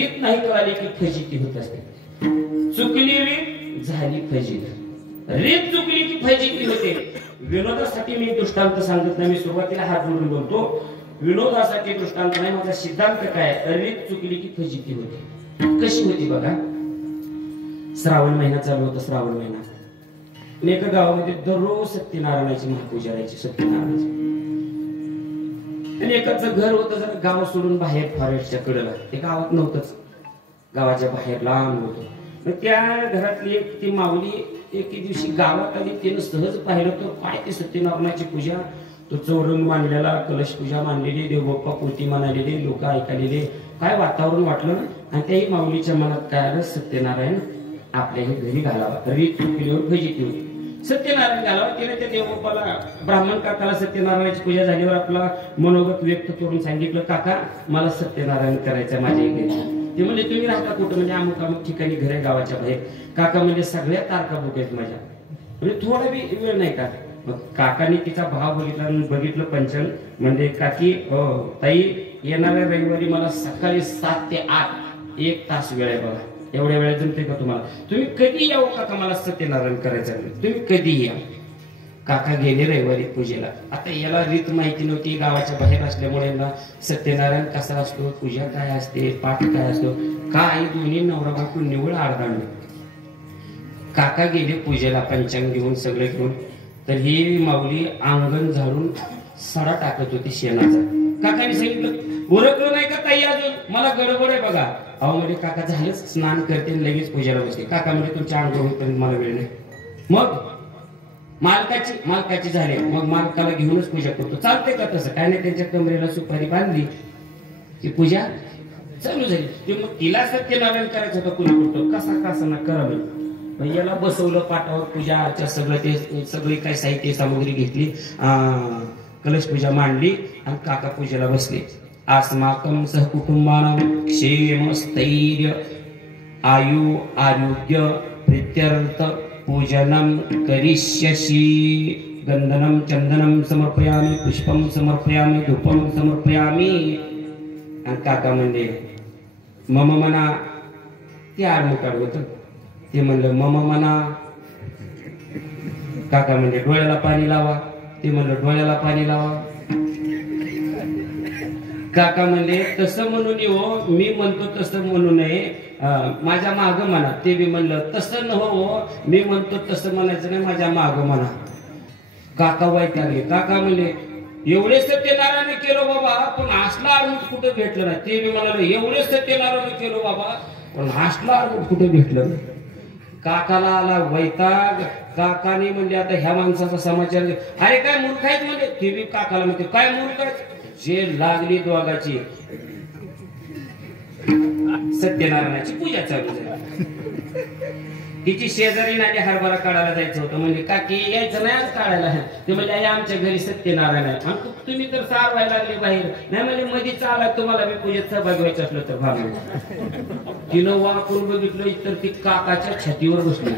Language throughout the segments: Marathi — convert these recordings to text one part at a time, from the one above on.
रीत नाही कळाली की फजिती होत असते. चुकली रीत झाली फजिती. रीत चुकली की फजिती होते. विनोदासाठी मी दृष्टांत सांगत नाही. मी सुरुवातीला हात जोडून बोलतो. विनोदासाठी दृष्टांत नाही. माझा सिद्धांत काय, रीत चुकली की फजिती होते. कशी होती बघा. श्रावण महिना चालू होता. श्रावण महिना एका गावामध्ये दररोज सत्यनारायणाची महापूजा राहायची. सत्यनारायणाची. आणि एकाचं घर होतं जरा गाव सोडून बाहेर फॉरेस्टच्या कडेला. ते गावात नव्हतंच, गावाच्या बाहेर लांब होतं. त्या घरातली एक ती माऊली एके दिवशी गावात आली. तिनं सहज पाहिलं तर काय ती सत्यनारायणाची पूजा, तो चौरंग मांडलेला, कलश पूजा मांडलेली, देवबाप्पा कृती म्हणालेली, लोक ऐकालेले, काय वातावरण वाटलं. आणि त्याही माऊलीच्या मनात काय आलं, सत्यनारायण आपल्या घरी घालावा. रीत चुकलीवर फजिती होती. सत्यनारायण घालावा. तिने त्या देवबाप्पाला, ब्राह्मण काकाला सत्यनारायणाची पूजा झाल्यावर आपला मनोगत व्यक्त करून सांगितलं, काका मला सत्यनारायण करायचं माझ्या घरी. ते म्हणजे तुम्ही राहता कुठं, म्हणजे अमुक अमुक ठिकाणी घर आहे गावाच्या बाहेर. काका म्हणजे सगळ्या तारखा बुक माझ्या, म्हणजे थोडा बी वेळ नाही का. मग काकाने तिचा भाव बघितलं पंचांग. म्हणजे काकी ताई येणाऱ्या रविवारी मला सकाळी 7 ते 8 1 तास वेळ आहे बघा. एवढ्या वेळा जमते का तुम्हाला? तुम्ही कधी यावं काका, मला सत्यनारायण करायचं. तुम्ही कधी या. काका गेले रविवारी पूजेला. आता याला रीत माहिती नव्हती, गावाच्या बाहेर असल्यामुळे यांना सत्यनारायण कसा असतो, पूजा काय असते, पाठ काय असतो, काय दोन्ही नवरा बायको निवळ आडदांड. काका गेले पूजेला पंचांग घेऊन, सगळं घेऊन. तर ही माऊली अंगण झाडून सडा टाकत होती शेणाचा. काकाने सांगितलं, उरकलं नाही का ताई अजून, मला गडबड आहे बघा. अहो म्हणजे काका झालंच, स्नान करते लगेच पूजेला बसते. काका म्हणजे तुमच्या अंग होईपर्यंत मला वेळ नाही. मग मालकाची झाली, मग मालकाला घेऊनच पूजा करतो. चालते का तसं? काय नाही. त्यांच्या कमरेला सुपारी बांधली की पूजा चालू झाली. मग तिला सत्यनारायण करायचं होतं, कुणी करतो कसा ना करावं. याला बसवलं पाठावर, पूजा अर्चा सगळं, ते सगळी काय साहित्य सामग्री घेतली, कलश पूजा मांडली आणि काका पूजेला बसले. अस्माकं सहकुटुंबानां क्षेम स्थैर्य आयु आरोग्य प्रीत्यर्थ पूजनं करिष्यसि. गंधनं चंदनं समर्पयामि, पुष्पं समर्पयामि, धूपं समर्पयामि. आणि काका म्हणले, मम मना. ते आडमुकाड होतं. ते म्हणलं मम मना. काका म्हणजे डोळ्याला पाणी लावा. ते म्हणलं डोळ्याला पाणी लावा. काका म्हणले तसं म्हणून हो, मी म्हणतो तसं म्हणू नये, माझ्या माग म्हणा. ते बी म्हणलं तसं न हो, मी म्हणतो तसं म्हणायचं नाही, माझ्या माग म्हणा. काका वैतागले. काका म्हणले एवढे सत्यनारायण केलो बाबा, पण असला आडमुठ कुठे भेटलं नाही. ते बी म्हणाले एवढे सत्यनारायण केलो बाबा, पण असला आडमुठ कुठे भेटलं नाही. काकाला आला वैताग. काकाने म्हणले आता ह्या माणसाचा समाचार, अरे काय मूर्ख आहेत म्हणजे. ते बी काकाला म्हणते काय मूर्ख आहेत. जे लागली दोघाची सत्यनारायणाची पूजा चालू झाली. तिची शेजारी नाटी हरभरा काढायला जायचं होतं. म्हणजे काकी यायचं नाही आज काढायला. ते म्हणजे आमच्या घरी सत्यनारायण आहे. आणि तुम्ही तर सारवायला लागले बाहेर. नाही म्हणजे मध्ये चाला, तुम्हाला मी पूजेत सहभागी व्हायचं असलं तर भाग. तिनं वाकून बघितलं तर ती काकाच्या छातीवर बसली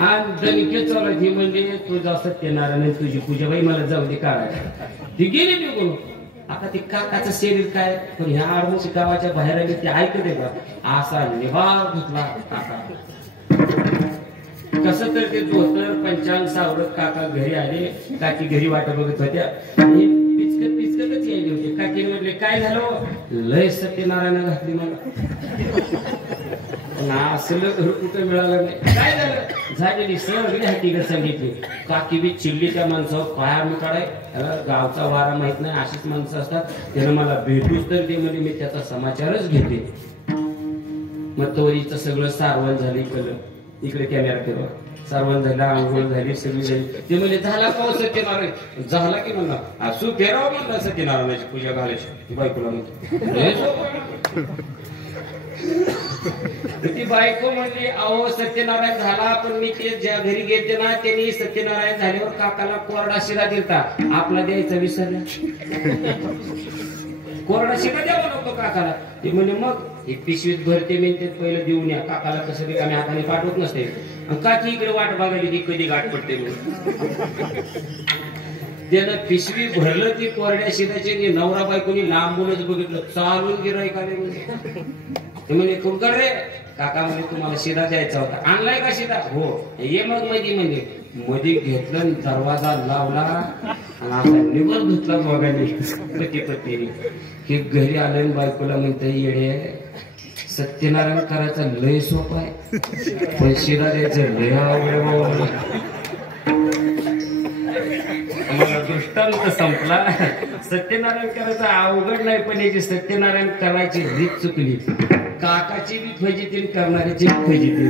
आणि दणके चालत. म्हणजे तुझा सत्यनारायण तुझी पूजा बाई, मला जाऊ दे काढायला. ती गेली निघून. आता ते काकाचं शरीर काय, पण ह्या आडमुशी गावाच्या बाहेर आली. ते ऐकत आहे का असा निभाव घेतला काका. कसं तर ते धोतर पंचांग सावरत काका घरी आले. काकी घरी वाट बघत होत्या. पिचकतच यायले होते. काकीने म्हटले काय झालं, लय सत्यनारायण घातली मला, असलं घर कुठं मिळालं नाही. काय झालं, झालेली सगळी हकीकत सांगितली. काकी बी चिडली त्या माणसावर. काय आम्ही काढाय, गावचा वारा माहित नाही, अशीच माणसं असतात. त्यानं मला भेटूच तर ते म्हणजे मी त्याचा समाचारच घेते. मग तोरीचं सगळं सारवण झालं. इकडे कॅमेरा ठेवा. सारवण झाला, आंघोळ झाली, सगळी झाली. ते म्हणजे झाला पाऊस सत्यनारायण झाला की म्हणला असू फेरावं म्हणला सत्यनारायणाची पूजा घालायची. बायकोला म्हणते ती बायको म्हणली अहो सत्यनारायण झाला, पण मी ते ज्या घरी गेलते ना त्यांनी सत्यनारायण झाल्यावर काकाला कोरडा शिरा दिलता, आपला द्यायचा विसरला. कोरडा शिरा द्यावा नको काकाला. ते म्हणजे मग एक पिशवीत भरते मी ते पहिलं देऊन या. काकाला कसं रिकाम्या हाताने पाठवत नसते. काकी इकडे वाट बघायली ती कधी गाठ पडते. त्यानं पिशवी भरलं ती कोरड्या शिदाची नवरा बायकोनी लांबूनच बघितलं चालून गिराईक आले म्हणजे ते म्हणे कुलकर रे काका म्हणे तुम्हाला शिदा द्यायचा होता आणलाय का शिदा हो ये मग मध्ये घेतलं दरवाजा लावला आणि आता निवड धुतला दोघांनी पती पत्नीने हे घरी आलं बायकोला म्हणते येडे सत्यनारायण करायचा लय सोपा आहे पण शिदा द्यायचं लय अवघड मला दृष्टांत संपला सत्यनारायण करायचं अवघड नाही पण याची सत्यनारायण करायची रीत चुकली काकाची बी फजिती करणाऱ्याची फजिती